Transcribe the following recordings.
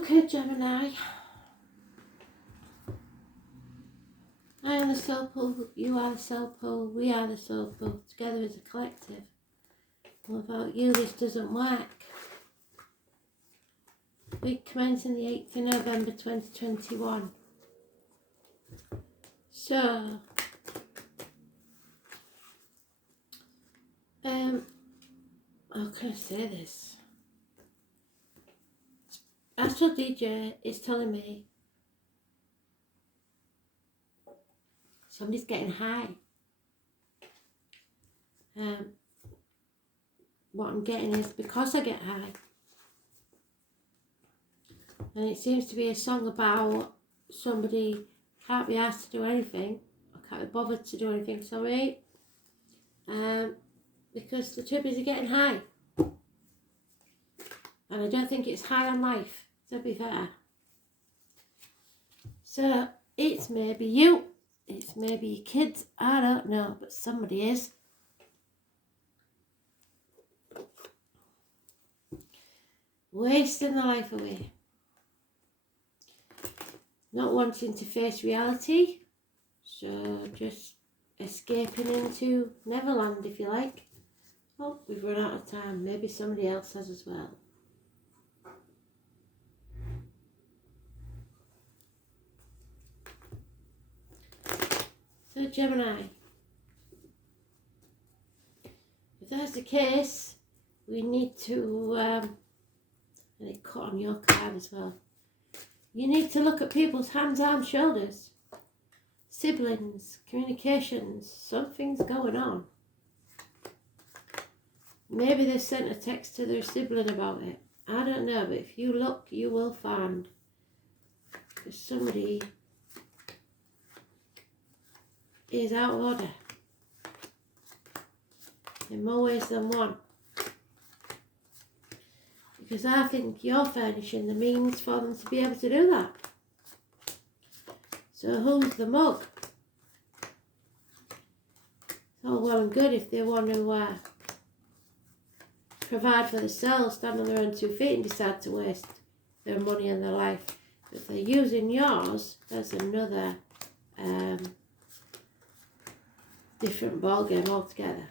Okay, Gemini. I am the soul pool, you are the soul pool, we are the soul pool, together as a collective. Without you, this doesn't work. Week commencing the 8th of November 2021. So, how can I say this? Astral DJ is telling me somebody's getting high. What I'm getting is because I get high. And it seems to be a song about somebody can't be asked to do anything, or can't be bothered to do anything, sorry. Because they're too busy getting high. And I don't think it's high on life, to be fair. So, it's maybe you, it's maybe your kids, I don't know, but somebody is. Wasting their life away. Not wanting to face reality, so just escaping into Neverland, if you like. Oh, we've run out of time. Maybe somebody else has as well. So, Gemini, if that's the case, we need to, and it cut on your card as well. You need to look at people's hands, arms, shoulders, siblings, communications. Something's going on. Maybe they sent a text to their sibling about it. I don't know, but if you look, you will find. Because somebody is out of order. In more ways than one. Because I think you're furnishing the means for them to be able to do that. So who's the mug? It's all well and good if they want to provide for themselves, stand on their own 2 feet and decide to waste their money and their life. But if they're using yours, that's another different ballgame altogether.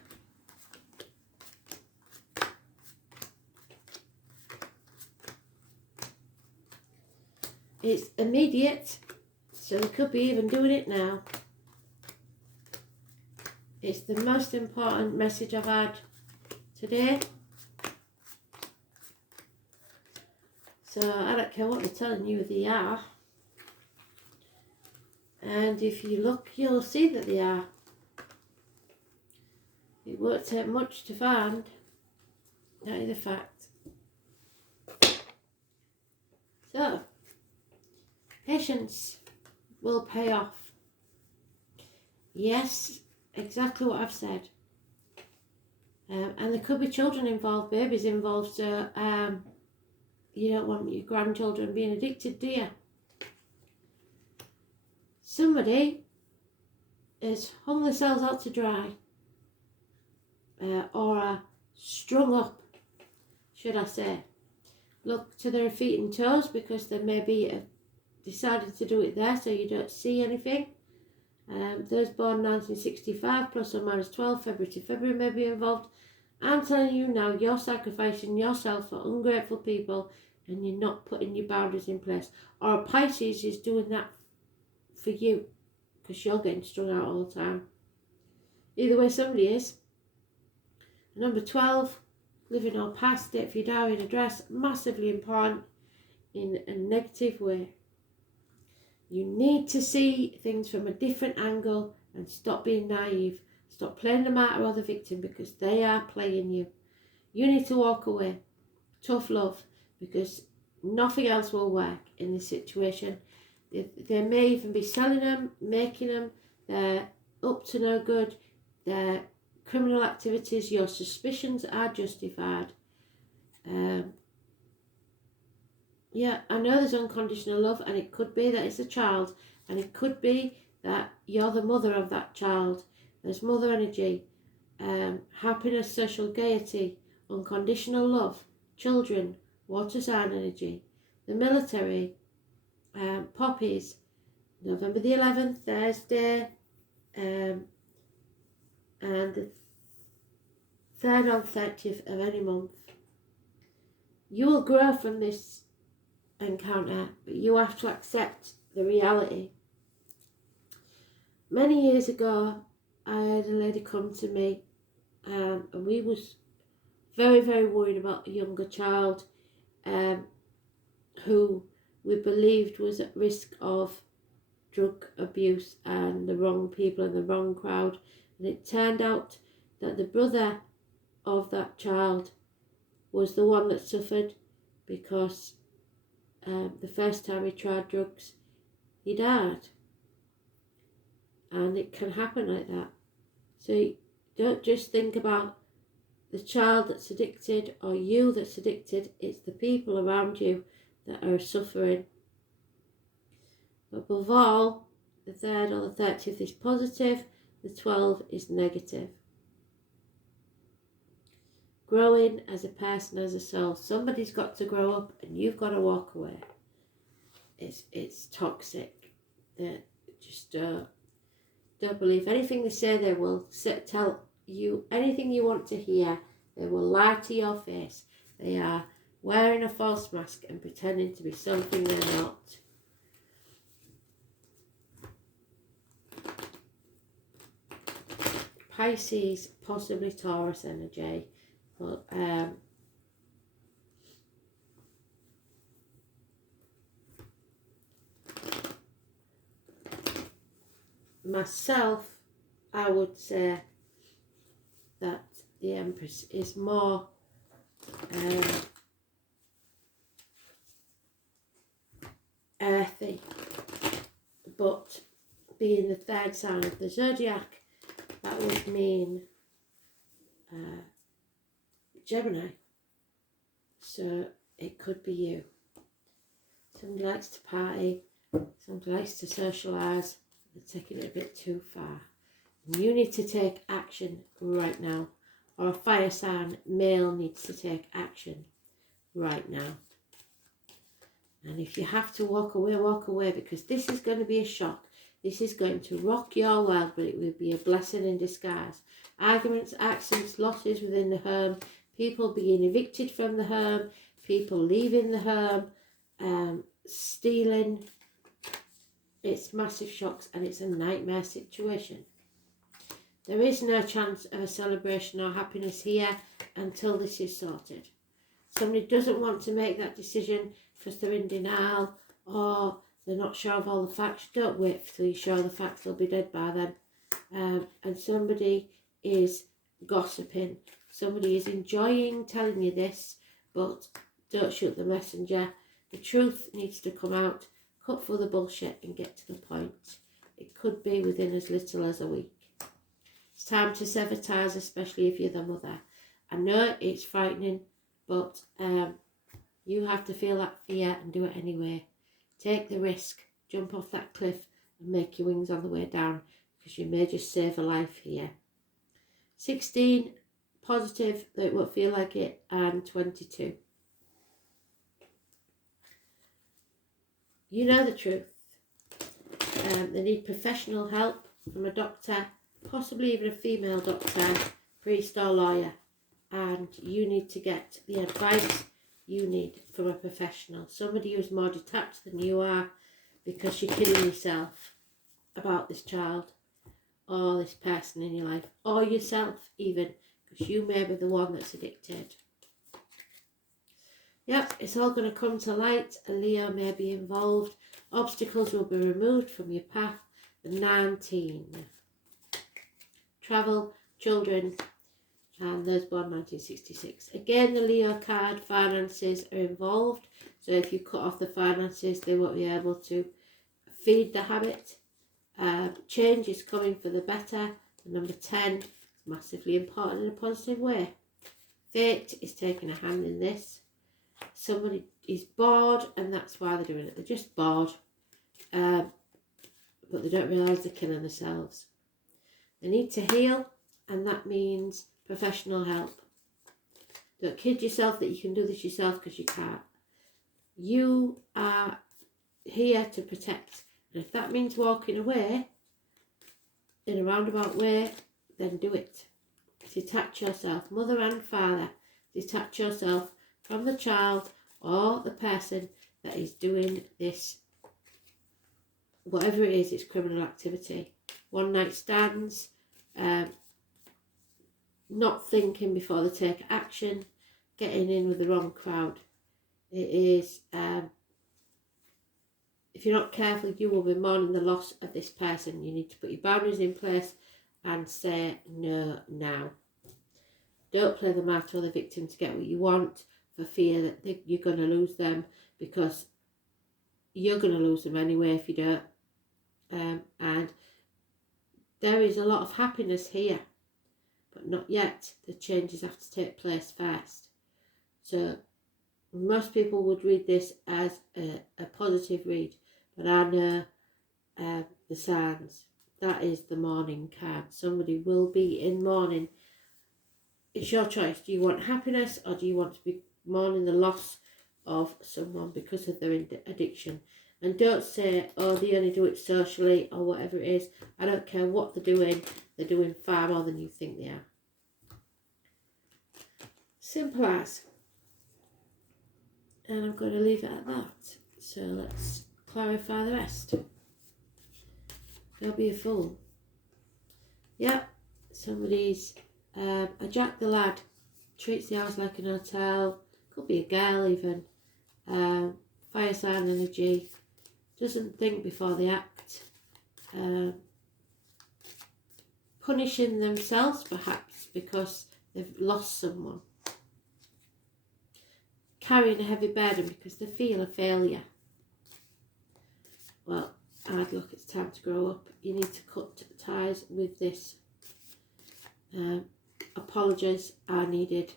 It's immediate, so they could be even doing it now. It's the most important message I've had today. So I don't care what they're telling you, they are. And if you look, you'll see that they are. It won't take much to find. That is a fact. So, patience will pay off. Yes, exactly what I've said. And there could be children involved, babies involved, so you don't want your grandchildren being addicted, do you? Somebody has hung themselves out to dry, or are strung up, should I say. Look to their feet and toes, because they may be decided to do it there so you don't see anything. Those born 1965 plus or minus 12 February to February may be involved. I'm telling you now, you're sacrificing yourself for ungrateful people and you're not putting your boundaries in place. Or a Pisces is doing that for you because you're getting strung out all the time. Either way, somebody is. Number 12, living or past, date for your diary and address, massively important in a negative way. You need to see things from a different angle and stop being naive. Stop playing the martyr or the victim because they are playing you. You need to walk away. Tough love, because nothing else will work in this situation. They may even be selling them, making them, they're up to no good, they're criminal activities, your suspicions are justified. Yeah, I know there's unconditional love, and it could be that it's a child, and it could be that you're the mother of that child. There's mother energy, happiness, social gaiety, unconditional love, children, water sign energy. the military, poppies, November the 11th, Thursday, and the 3rd or 30th of any month. You will grow from this encounter, but you have to accept the reality. Many years ago, I had a lady come to me, and we was very, very worried about a younger child who we believed was at risk of drug abuse and the wrong people and the wrong crowd. And it turned out that the brother of that child was the one that suffered, because the first time he tried drugs, he died. And it can happen like that. So don't just think about the child that's addicted or you that's addicted. It's the people around you that are suffering. But above all, the 3rd or the 30th is positive, the 12th is negative. Growing as a person, as a soul. Somebody's got to grow up and you've got to walk away. It's toxic. They just don't believe anything they say. They will tell you anything you want to hear. They will lie to your face. They are wearing a false mask and pretending to be something they're not. Pisces, possibly Taurus energy. But myself, I would say that the Empress is more earthy, but being the 3rd sign of the zodiac, that would mean Gemini. So it could be you. Somebody likes to party, somebody likes to socialise. They're taking it a bit too far. And you need to take action right now. Or a fire sign male needs to take action right now. And if you have to walk away, because this is going to be a shock. This is going to rock your world, but it will be a blessing in disguise. Arguments, accidents, losses within the home, people being evicted from the home, people leaving the home, stealing. It's massive shocks and it's a nightmare situation. There is no chance of a celebration or happiness here until this is sorted. Somebody doesn't want to make that decision because they're in denial or they're not sure of all the facts. Don't wait till you're sure of the facts, they'll be dead by then. And somebody is gossiping. Somebody is enjoying telling you this, but don't shoot the messenger. The truth needs to come out. Cut through the bullshit and get to the point. It could be within as little as a week. It's time to sever ties, especially if you're the mother. I know it's frightening, but you have to feel that fear and do it anyway. Take the risk, jump off that cliff and make your wings on the way down, because you may just save a life here. 16, positive, though it won't feel like it, and 22. You know the truth. They need professional help from a doctor, possibly even a female doctor, priest or lawyer. And you need to get the advice you need from a professional. Somebody who's more detached than you are, because you're kidding yourself about this child or this person in your life, or yourself even, because you may be the one that's addicted. Yep, it's all going to come to light. A Leo may be involved. Obstacles will be removed from your path. The 19. Travel, children, and those born 1966. Again, the Leo card, finances are involved. So if you cut off the finances, they won't be able to feed the habit. Change is coming for the better. The number 10 is massively important in a positive way. Fate is taking a hand in this. Somebody is bored and that's why they're doing it. They're just bored, but they don't realise they're killing themselves. They need to heal, and that means professional help. Don't kid yourself that you can do this yourself, because you can't. You are here to protect. And if that means walking away in a roundabout way, then do it. Detach yourself, mother and father. Detach yourself from the child or the person that is doing this, whatever it is, it's criminal activity. One night stands, not thinking before they take action, getting in with the wrong crowd. It is, if you're not careful, you will be mourning the loss of this person. You need to put your boundaries in place and say no now. Don't play the martyr or the victim to get what you want for fear that you're going to lose them, because you're going to lose them anyway if you don't. And there is a lot of happiness here, but not yet. The changes have to take place first. So most people would read this as a positive read, but I know the signs. That is the mourning card. Somebody will be in mourning. It's your choice. Do you want happiness, or do you want to be mourning the loss of someone because of their addiction? And don't say, oh, they only do it socially or whatever it is. I don't care what they're doing far more than you think they are. Simple as. And I'm going to leave it at that. So let's clarify the rest. Don't be a fool. Yep, somebody's a Jack the Lad, treats the house like an hotel, could be a girl even, fire sign energy, doesn't think before they act, punishing themselves perhaps because they've lost someone, carrying a heavy burden because they feel a failure. Well, hard luck, it's time to grow up. You need to cut ties with this. Apologies are needed.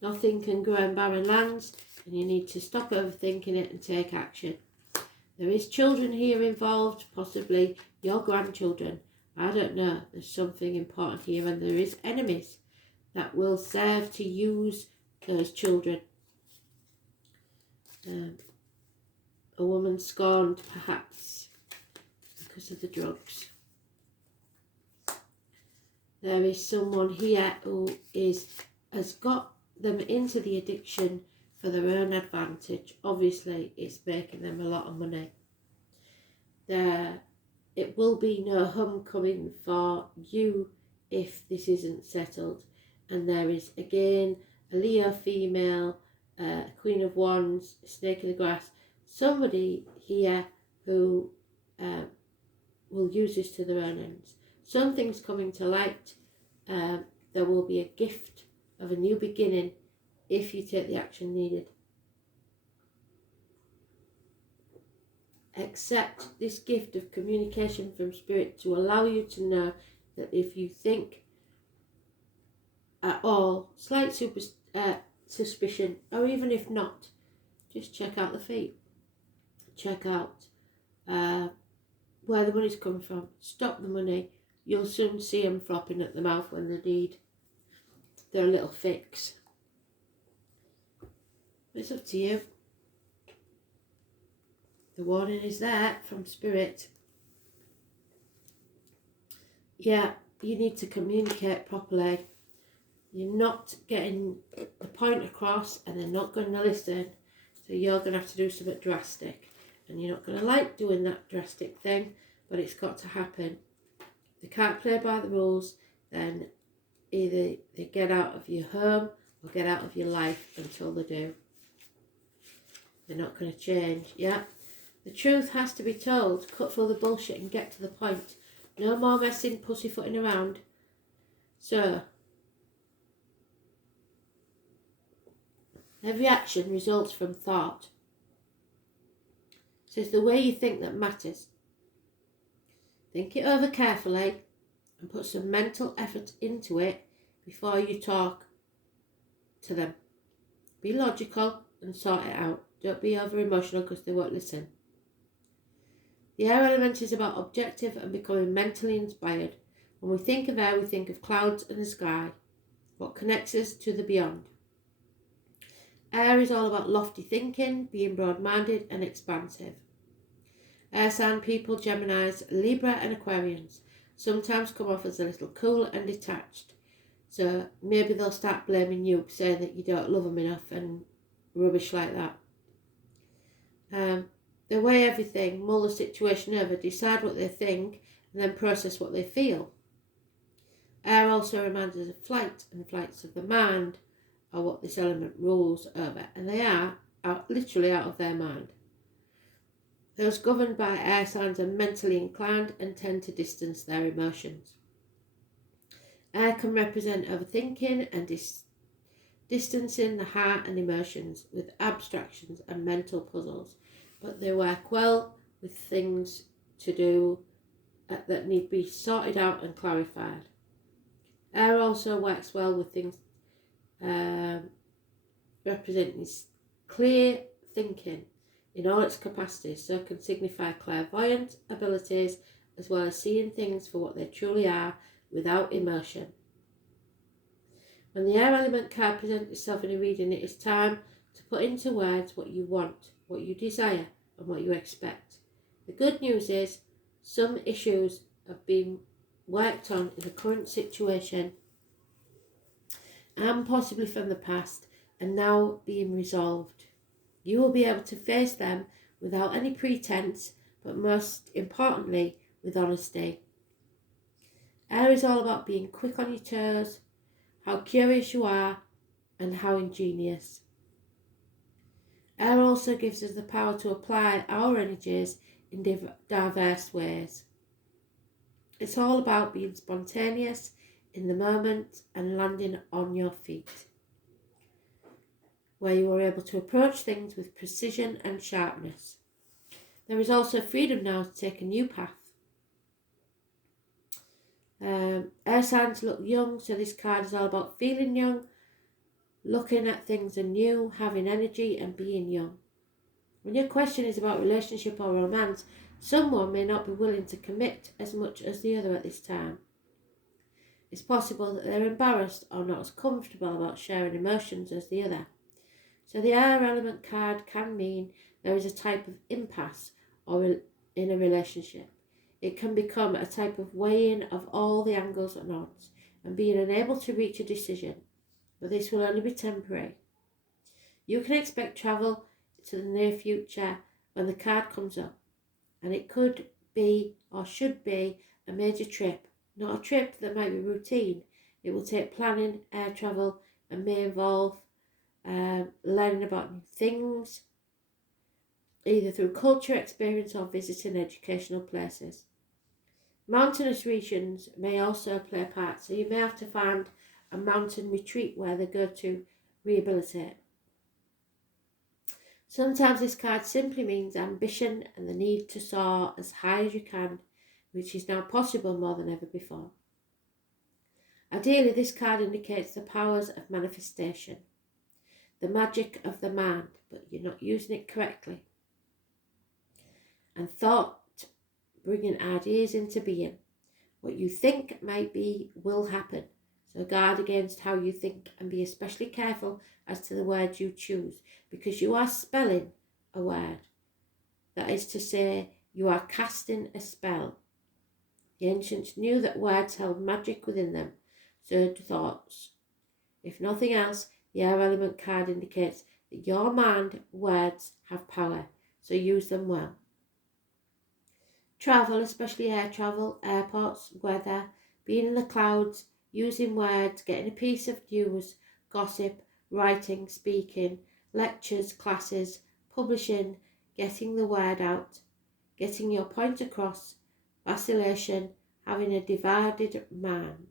Nothing can grow in barren lands, and you need to stop overthinking it and take action. There is children here involved, possibly your grandchildren. I don't know. There's something important here, and there is enemies that will serve to use those children. A woman scorned, perhaps, because of the drugs. There is someone here who has got them into the addiction for their own advantage. Obviously, it's making them a lot of money. It will be no homecoming for you if this isn't settled. And there is, again, a Leo female, a Queen of Wands, a snake in the grass. Somebody here who will use this to their own ends. Something's coming to light. There will be a gift of a new beginning if you take the action needed. Accept this gift of communication from Spirit to allow you to know that if you think at all, slight suspicion, or even if not, just check out the feet. Check out where the money's coming from. Stop the money. You'll soon see them flopping at the mouth when they need their little fix. It's up to you. The warning is there from Spirit. Yeah, you need to communicate properly. You're not getting the point across and they're not going to listen. So you're going to have to do something drastic. And you're not going to like doing that drastic thing, but it's got to happen. If they can't play by the rules, then either they get out of your home or get out of your life until they do. They're not going to change, yeah? The truth has to be told. Cut through the bullshit and get to the point. No more messing, pussyfooting around. So, every action results from thought. So it's the way you think that matters. Think it over carefully and put some mental effort into it before you talk to them. Be logical and sort it out. Don't be over emotional because they won't listen. The air element is about objective and becoming mentally inspired. When we think of air, we think of clouds and the sky, what connects us to the beyond. Air is all about lofty thinking, being broad-minded and expansive. Air sign people, Geminis, Libra and Aquarians, sometimes come off as a little cool and detached. So maybe they'll start blaming you, saying that you don't love them enough and rubbish like that. They weigh everything, mull the situation over, decide what they think, and then process what they feel. Air also reminds us of flight, and flights of the mind are what this element rules over, and they are literally out of their mind. Those governed by air signs are mentally inclined and tend to distance their emotions. Air can represent overthinking and distancing the heart and emotions with abstractions and mental puzzles, but they work well with things to do that need to be sorted out and clarified. Air also works well with things representing clear thinking in all its capacities, so it can signify clairvoyant abilities as well as seeing things for what they truly are without emotion. When the air element card presents itself in a reading, it is time to put into words what you want, what you desire, and what you expect. The good news is some issues have been worked on in the current situation and possibly from the past and now being resolved. You will be able to face them without any pretense, but most importantly, with honesty. Air is all about being quick on your toes, how curious you are, and how ingenious. Air also gives us the power to apply our energies in diverse ways. It's all about being spontaneous in the moment and landing on your feet, where you are able to approach things with precision and sharpness. There is also freedom now to take a new path. Air signs look young, so this card is all about feeling young, looking at things anew, having energy and being young. When your question is about relationship or romance, someone may not be willing to commit as much as the other at this time. It's possible that they're embarrassed or not as comfortable about sharing emotions as the other. So the air element card can mean there is a type of impasse or in a relationship. It can become a type of weighing of all the angles and odds and being unable to reach a decision, but this will only be temporary. You can expect travel to the near future when the card comes up, and it could be or should be a major trip, not a trip that might be routine. It will take planning, air travel, and may involve learning about new things, either through culture, experience, or visiting educational places. Mountainous regions may also play a part, so you may have to find a mountain retreat where they go to rehabilitate. Sometimes this card simply means ambition and the need to soar as high as you can, which is now possible more than ever before. Ideally, this card indicates the powers of manifestation, the magic of the mind, but you're not using it correctly. And thought, bringing ideas into being. What you think might be will happen. So guard against how you think and be especially careful as to the words you choose, because you are spelling a word. That is to say, you are casting a spell. The ancients knew that words held magic within them, so do thoughts. If nothing else, the air element card indicates that your mind words have power, so use them well. Travel, especially air travel, airports, weather, being in the clouds, using words, getting a piece of news, gossip, writing, speaking, lectures, classes, publishing, getting the word out, getting your point across, vacillation, having a divided mind,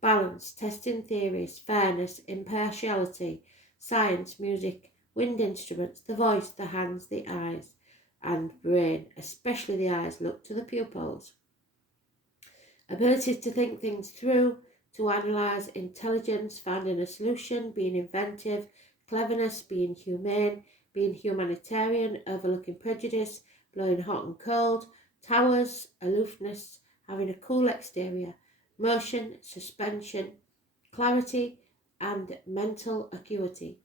balance, testing theories, fairness, impartiality, science, music, wind instruments, the voice, the hands, the eyes, and brain, especially the eyes, look to the pupils. Ability to think things through, to analyse, intelligence, finding a solution, being inventive, cleverness, being humane, being humanitarian, overlooking prejudice, blowing hot and cold, towers, aloofness, having a cool exterior, motion, suspension, clarity, and mental acuity.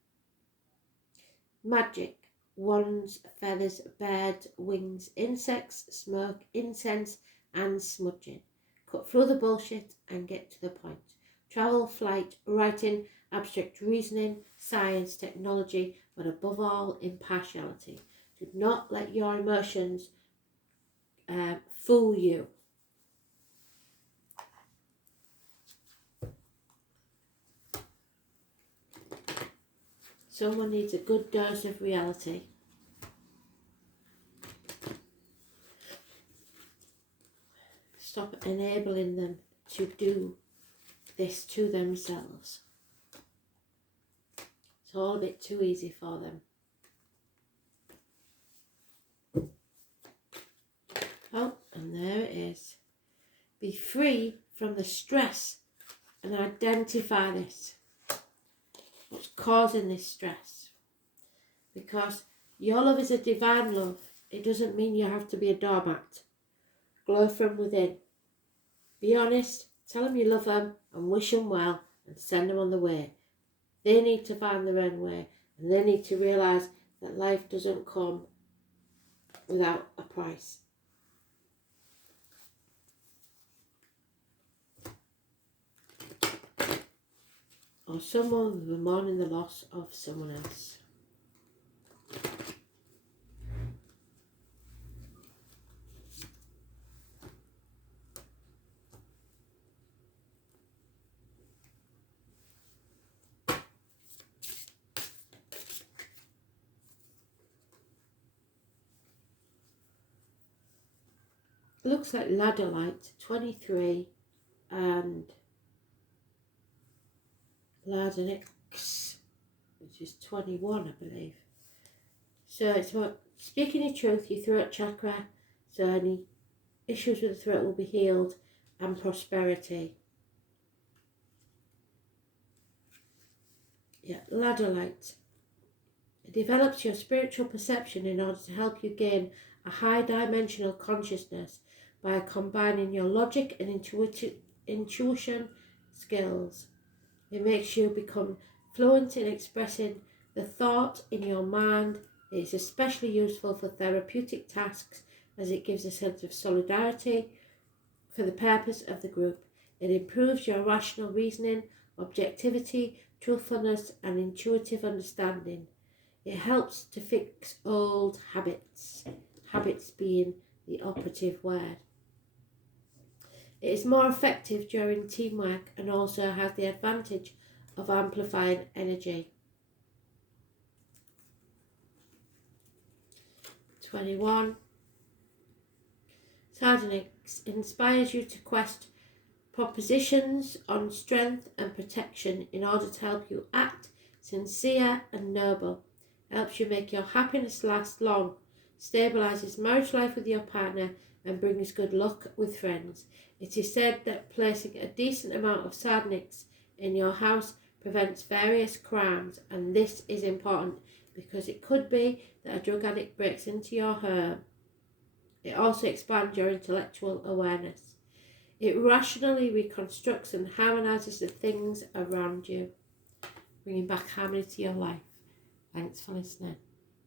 magic, wands, feathers, birds, wings, insects, smoke, incense, and smudging. Cut through the bullshit and get to the point. Travel, flight, writing, abstract reasoning, science, technology, but above all, impartiality. Do not let your emotions fool you. Someone needs a good dose of reality. Stop enabling them to do this to themselves. It's all a bit too easy for them. Oh, and there it is. Be free from the stress and identify this. What's causing this stress? Because your love is a divine love. It doesn't mean you have to be a doormat. Glow from within. Be honest, tell them you love them and wish them well and send them on the way. They need to find their own way, and they need to realise that life doesn't come without a price. Or someone will be mourning the loss of someone else. It looks like ladder light, 23, and ladder X, which is 21, I believe. So it's about speaking your truth, your throat chakra, so any issues with the throat will be healed, and prosperity. Yeah, ladder light. It develops your spiritual perception in order to help you gain a high dimensional consciousness by combining your logic and intuition skills. It makes you become fluent in expressing the thought in your mind. It is especially useful for therapeutic tasks as it gives a sense of solidarity for the purpose of the group. It improves your rational reasoning, objectivity, truthfulness, and intuitive understanding. It helps to fix old habits, habits being the operative word. It is more effective during teamwork and also has the advantage of amplifying energy. 21. Sardonyx inspires you to quest propositions on strength and protection in order to help you act sincere and noble. It helps you make your happiness last long, stabilises marriage life with your partner, and brings good luck with friends. It is said that placing a decent amount of sardonyx in your house prevents various crimes, and this is important because it could be that a drug addict breaks into your home. It also expands your intellectual awareness. It rationally reconstructs and harmonises the things around you, bringing back harmony to your life. Thanks for listening.